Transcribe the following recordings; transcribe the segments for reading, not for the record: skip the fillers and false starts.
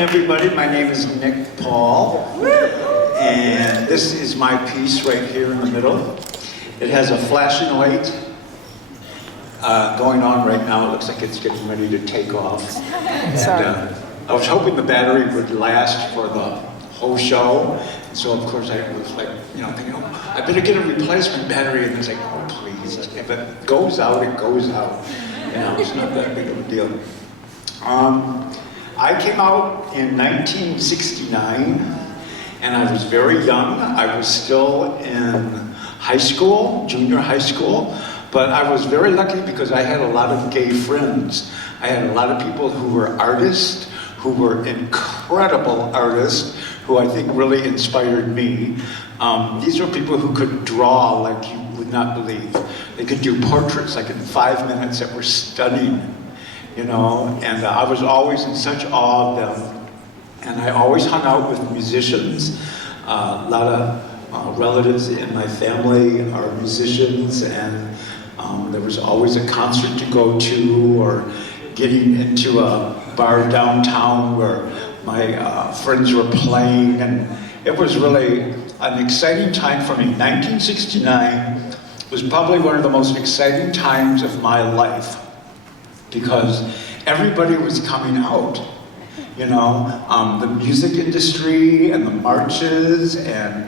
Everybody, my name is Nick Paul, and this is my piece right here in the middle. It has a flashing light going on right now. It looks like it's getting ready to take off. And, I was hoping the battery would last for the whole show, and so of course I was like, thinking, oh, I better get a replacement battery, and it's like, oh please, if it goes out, it goes out. It's not that big of a deal. I came out in 1969, and I was very young. I was still in high school, junior high school, but I was very lucky because I had a lot of gay friends. I had a lot of people who were artists, who were incredible artists, who I think really inspired me. These were people who could draw like you would not believe. They could do portraits like in 5 minutes that were stunning. And I was always in such awe of them. And I always hung out with musicians. A lot of relatives in my family are musicians, and there was always a concert to go to, or getting into a bar downtown where my friends were playing, and it was really an exciting time for me. 1969 was probably one of the most exciting times of my life, because everybody was coming out, the music industry and the marches, and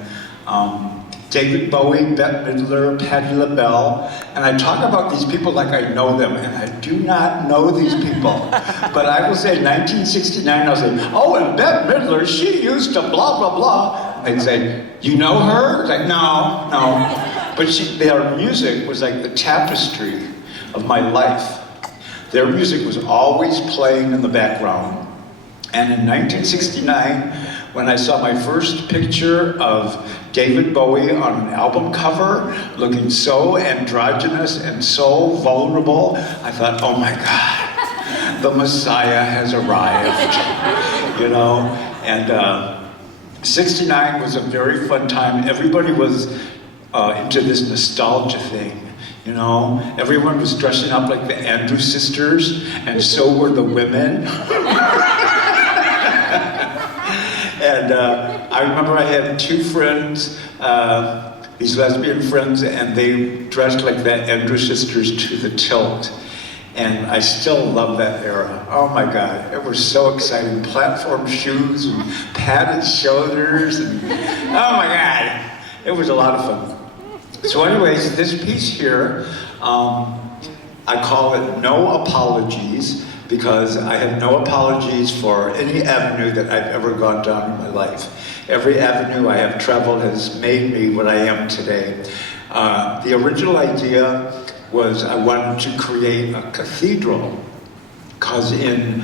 David Bowie, Bette Midler, Patti LaBelle, and I talk about these people like I know them, and I do not know these people. But I will say 1969, I'll say, oh, and Bette Midler, she used to blah, blah, blah. They'd say, you know her? Like, no. But their music was like the tapestry of my life. Their music was always playing in the background. And in 1969, when I saw my first picture of David Bowie on an album cover, looking so androgynous and so vulnerable, I thought, oh my God, the Messiah has arrived, And 69 was a very fun time. Everybody was into this nostalgia thing. Everyone was dressing up like the Andrews Sisters, and so were the women. And I remember I had two friends, these lesbian friends, and they dressed like the Andrews Sisters to the tilt. And I still love that era. Oh my God, it was so exciting. Platform shoes and padded shoulders, and oh my God, it was a lot of fun. So anyways, this piece here, I call it No Apologies, because I have no apologies for any avenue that I've ever gone down in my life. Every avenue I have traveled has made me what I am today. The original idea was I wanted to create a cathedral, because in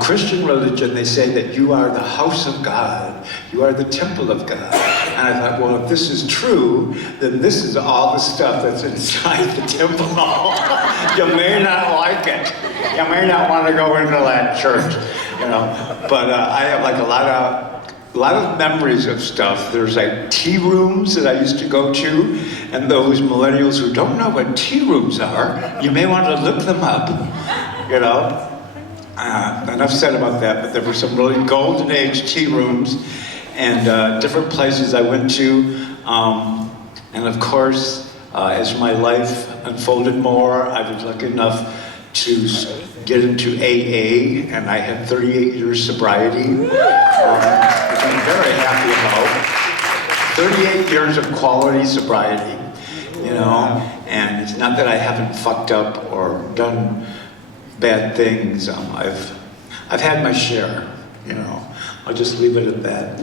Christian religion they say that you are the house of God, you are the temple of God. And I thought, well, if this is true, then this is all the stuff that's inside the temple. You may not like it. You may not want to go into that church, But I have like a lot of memories of stuff. There's like tea rooms that I used to go to, and those millennials who don't know what tea rooms are, you may want to look them up, Enough said about that, but there were some really golden age tea rooms, and different places I went to, and of course, as my life unfolded more, I was lucky enough to get into AA, and I had 38 years sobriety, which I'm very happy about. 38 years of quality sobriety, and it's not that I haven't fucked up or done bad things. I've had my share, I'll just leave it at that.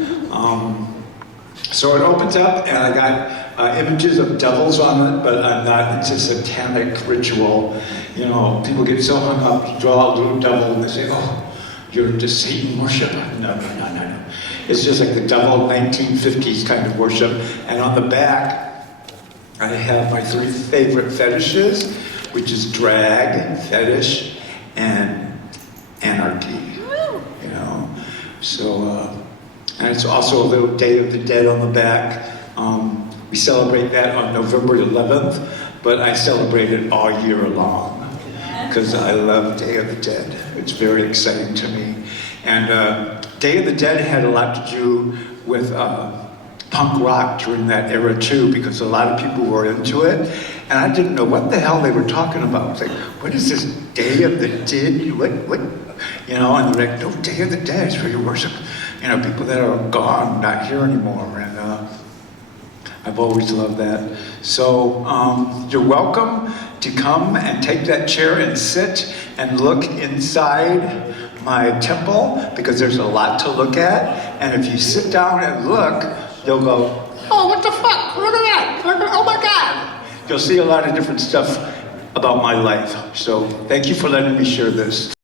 So it opens up, and I got images of devils on it, but I'm not into satanic ritual. People get so hung up to draw a little devil, and they say, oh, you're into Satan worship. No. It's just like the devil 1950s kind of worship. And on the back, I have my 3 favorite fetishes, which is drag, fetish, and anarchy, So, and it's also a little Day of the Dead on the back. We celebrate that on November 11th, but I celebrate it all year long because I love Day of the Dead. It's very exciting to me. And Day of the Dead had a lot to do with punk rock during that era too, because a lot of people were into it, and I didn't know what the hell they were talking about. It's like, what is this Day of the Dead? What? You know, and they're like, no, Day of the Dead is where you worship, you know, people that are gone, not here anymore. And I've always loved that. So you're welcome to come and take that chair and sit and look inside my temple, because there's a lot to look at. And if you sit down and look, you'll go, oh, what the fuck? Look at that. Oh my God. You'll see a lot of different stuff about my life. So thank you for letting me share this.